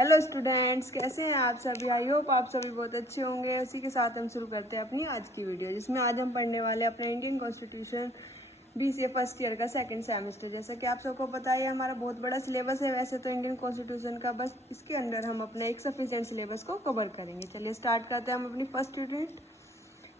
Hello students, कैसे हैं आप सभी। आई होप आप सभी बहुत अच्छे होंगे। उसी के साथ हम शुरू करते हैं अपनी आज की वीडियो, जिसमें आज हम पढ़ने वाले हैं अपना Indian constitution BCA first year का सेकंड सेमेस्टर। जैसा कि आप सबको पता है, हमारा बहुत बड़ा सिलेबस है वैसे तो इंडियन कॉन्स्टिट्यूशन का, बस इसके अंदर हम अपना एक सफिशिएंट सिलेबस को कवर करेंगे। चलिए स्टार्ट करते हैं हम अपनी फर्स्ट यूनिट।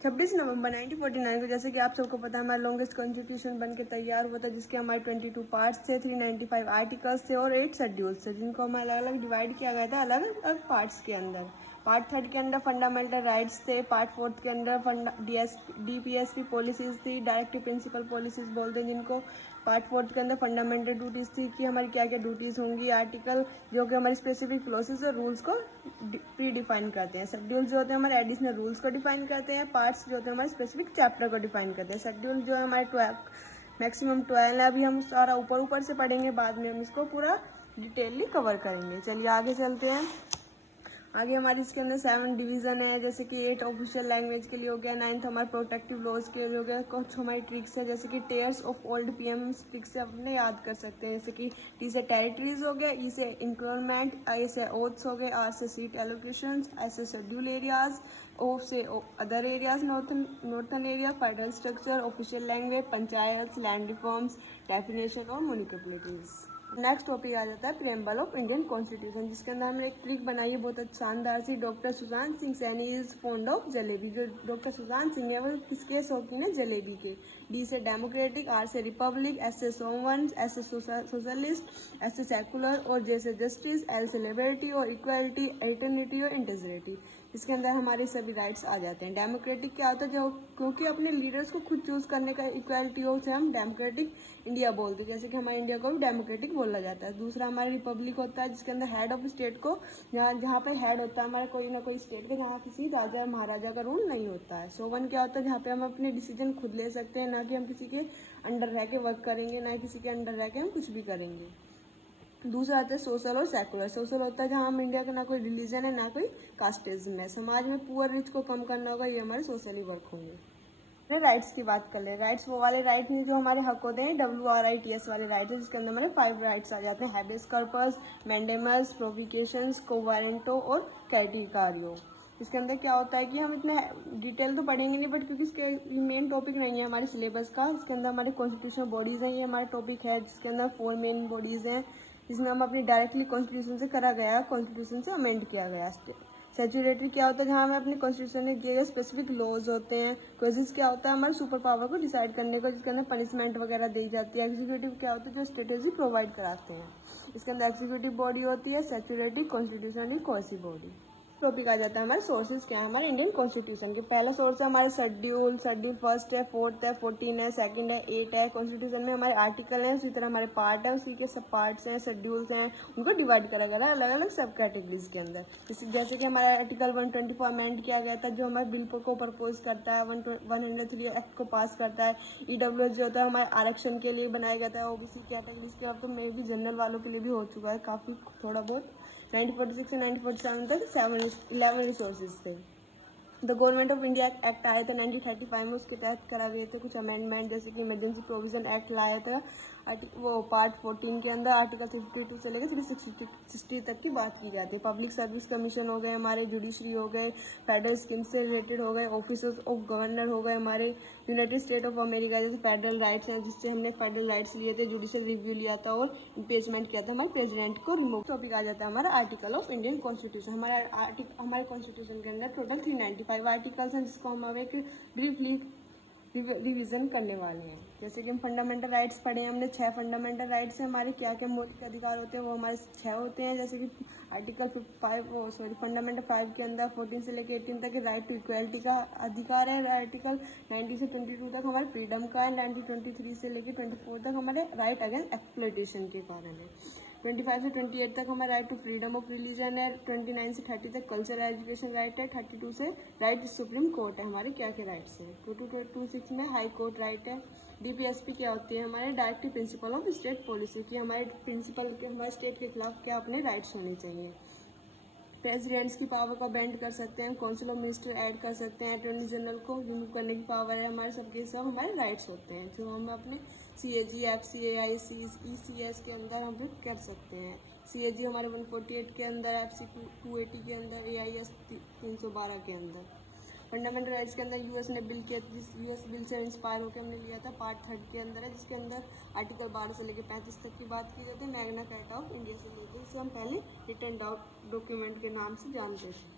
26 नवंबर 1949 को, जैसे कि आप सबको पता है, हमारा लॉन्गेस्ट कॉन्स्टिट्यूशन बन के तैयार हुआ था, जिसके हमारे 22 पार्ट्स थे, 395 आर्टिकल्स थे और 8 शेड्यूल्स थे, जिनको हमें अलग अलग डिवाइड किया गया था अलग अलग पार्ट्स के अंदर। पार्ट थर्ड के अंदर फंडामेंटल राइट्स थे, पार्ट फोर्थ के अंदर DPSP पॉलिसीज थी, डायरेक्टिव प्रिंसिपल पॉलिसीज बोलते हैं जिनको। पार्ट फोर्थ के अंदर फंडामेंटल ड्यूटीज़ थी कि हमारी क्या क्या ड्यूटीज़ होंगी, आर्टिकल जो कि हमारी स्पेसिफिक क्लॉसेस और रूल्स को प्री डिफाइन करते हैं। शेड्यूल जो होते हैं हमारे एडिशनल रूल्स को डिफाइन करते हैं। पार्ट्स जो होते हैं हमारे स्पेसिफिक चैप्टर को डिफाइन करते हैं। शेड्यूल जो है हमारे 12 मैक्सिमम 12 है। अभी हम सारा ऊपर ऊपर से पढ़ेंगे, बाद में हम इसको पूरा डिटेलली कवर करेंगे। चलिए आगे चलते हैं। आगे हमारे इसके अंदर 7 डिवीज़न है, जैसे कि 8 ऑफिशियल लैंग्वेज के लिए हो गया, 9th हमारे प्रोटेक्टिव लॉज के लिए हो गया। कुछ हमारी ट्रिक्स है, जैसे कि tears of old PM tricks से अपने याद कर सकते हैं, जैसे कि T से टेरिटरीज हो गया, E से इंक्रोलमेंट, I से ओथ्स हो गए, R से सीट एलोकेशन, S से शेड्यूल एरियाज, O से other areas, northern area, federal structure, official language, panchayat, land reforms, definition और म्युनिसिपैलिटीज। नेक्स्ट टॉपिक आ जाता है प्रेम्बल ऑफ इंडियन कॉन्स्टिट्यूशन, जिसके अंदर हमने एक ट्रिक बनाई है बहुत शानदार सी। Doctor Sushant Singh Saini is fond of jalebi. जो डॉक्टर सुशांत सिंह है वो किसके शौकीन है? जलेबी के। D से डेमोक्रेटिक, R से रिपब्लिक, S से सोमवन, S से सोशलिस्ट, S से सेकुलर और J से जस्टिस, L से लिबर्टी और इक्वालिटी, एटर्निटी और इंटेग्रिटी। इसके अंदर हमारे सभी राइट्स आ जाते हैं। डेमोक्रेटिक क्या होता है? जो क्योंकि अपने लीडर्स को खुद चूज करने का इक्वालिटी हो, उसे हम डेमोक्रेटिक इंडिया बोलते हैं, जैसे कि हमारे इंडिया को भी डेमोक्रेटिक बोला जाता है। दूसरा हमारा रिपब्लिक होता है, जिसके अंदर हेड ऑफ स्टेट को, जहाँ पे हेड होता है हमारा कोई ना कोई स्टेट का, जहाँ किसी राजा महाराजा का रूल नहीं होता है। सोवन क्या होता है? जहाँ पे हम अपने डिसीजन खुद ले सकते हैं, ना कि हम किसी के अंडर रह के वर्क करेंगे, ना किसी के अंडर रह के हम कुछ भी करेंगे। दूसरा आता है सोशल और सेकुलर। सोशल होता है जहाँ हम इंडिया का ना कोई रिलीजन है ना कोई कास्टिज्म है, समाज में पुअर रिच को कम करना होगा, ये हमारे सोशली वर्क होंगे। राइट्स की बात कर ले। राइट्स वो वाले राइट नहीं जो हमारे हक होते हैं, WRITS वाले राइट्स है, जिसके अंदर हमारे 5 राइट्स आ जाते हैं। हैबियस कॉर्पस, मैंडेमस, प्रोविकेशंस, कोवारेंटो और कैटिकारियो। इसके अंदर क्या होता है कि हम इतना डिटेल तो पढ़ेंगे नहीं, बट क्योंकि इसके मेन टॉपिक नहीं है हमारे सिलेबस का। इसके अंदर हमारे कॉन्स्टिट्यूशनल बॉडीज़ हैं, ये हमारा टॉपिक है, जिसके अंदर 4 मेन बॉडीज़ हैं, जिसमें हम अपनी डायरेक्टली कॉन्स्टिट्यूशन से करा गया, कॉन्स्टिट्यूशन से अमेंड किया गया। सेचुरेटरी क्या होता है? जहाँ हमें अपने कॉन्स्टिट्यूशन में दिए गए स्पेसिफिक लॉज होते हैं। क्वेश्चन क्या होता है? हमारे सुपर पावर को डिसाइड करने को, जिसके अंदर पनिशमेंट वगैरह दी जाती है। एग्जीक्यूटिव क्या होता है? जो स्ट्रेटेजी प्रोवाइड कराते हैं। इसके अंदर एग्जीक्यूटिव बॉडी होती है, statutory, constitutionally cohesive body. Topic आ जाता है हमारे सोर्सेज क्या है हमारे इंडियन कॉन्स्टिट्यूशन के। पहला सोर्स है हमारे शेड्यूल फर्स्ट है, 4th है, 14 है, सेकंड है, 8 है। कॉन्स्टिट्यूशन में हमारे आर्टिकल हैं, उसी तरह हमारे पार्ट है, उसी के सब पार्ट्स हैं, शेड्यूल्स हैं, उनको डिवाइड करा गया है अलग अलग सब कैटेगरीज के अंदर। जैसे कि हमारा आर्टिकल 124 अमेंड किया गया था, जो हमारे बिल को प्रपोज करता है, 103 एक्ट को पास करता है। EWS जो होता है हमारे आरक्षण के लिए बनाया जाता है, OBC कैटेगरीज के। अब तो मे भी जनरल वालों के लिए भी हो चुका है काफ़ी थोड़ा बहुत। 1946 से 1947 तक 11 रिसोर्सेज थे। The government of India act आया था 1935 में, उसके तहत करा गए थे कुछ अमेंडमेंट, जैसे कि इमरजेंसी प्रोविजन एक्ट लाया था। वो पार्ट 14 के अंदर आर्टिकल 52 से लेकर 360 तक की बात की जाती है। पब्लिक सर्विस कमीशन हो गए हमारे, जुडिशरी हो गए, फेडरल स्कीम से रिलेटेड हो गए, ऑफिसर्स ऑफ गवर्नर हो गए हमारे, यूनाइटेड स्टेट ऑफ अमेरिका जैसे फेडरल राइट्स हैं, जिससे हमने फेडरल राइट्स लिए थे, जुडिशल रिव्यू लिया था और इम्पीचमेंट किया था हमारे प्रेसिडेंट को रिमूव। टॉपिक आ जाता है हमारा आर्टिकल ऑफ इंडियन कॉन्स्टिट्यूशन। हमारे कॉन्स्टिट्यूशन के अंदर टोटल 395 आर्टिकल्स हैं, जिसको हम अब एक ब्रीफली रिवीजन करने वाले हैं। जैसे कि हम फंडामेंटल राइट्स पढ़े हैं हमने, 6 फंडामेंटल राइट्स हैं हमारे। क्या क्या मौलिक अधिकार होते हैं वो हमारे 6 होते हैं, जैसे कि आर्टिकल फंडामेंटल 5 के अंदर 14 से लेकर 18 तक राइट टू इक्वलिटी का अधिकार है। आर्टिकल 19 से 22 तक हमारे फ्रीडम का है। 1923 से लेकर 24 तक हमारे राइट अगेंस्ट एक्सप्लॉयटेशन के कारण है। 25 से 28 तक हमारा right to freedom of religion है। 29 से 30 तक कल्चरल एजुकेशन राइट है। 32 से राइट सुप्रीम कोर्ट है हमारे, क्या क्या राइट्स हैं। 2226 में हाई कोर्ट राइट है। DPSP क्या होती है? हमारे directive principle of state policy की, हमारे प्रिंसिपल के हमारे स्टेट के खिलाफ क्या अपने राइट्स होने चाहिए। प्रेसिडेंट्स की पावर को बेंड कर सकते हैं, काउंसिल ऑफ मिनिस्टर ऐड कर सकते हैं, अटॉर्नी जनरल को रिमूव करने की पावर है हमारे। सबके सब हमारे राइट्स होते हैं, जो हम अपने CAG, FCAI, ECS के अंदर हम कर सकते हैं। CAG हमारे 148 के अंदर, FC 280 के अंदर, AIS 312 के अंदर। फंडामेंटल राइट्स के अंदर यूएस ने बिल किया, जिस यूएस बिल से इंस्पायर होकर हमने लिया था, पार्ट 3 के अंदर है, जिसके अंदर आर्टिकल 12 से लेकर 35 तक की बात की जाती है। मैग्ना कार्टा ऑफ इंडिया से लेकर, इसे हम पहले रिटन डॉक्यूमेंट के नाम से जानते थे।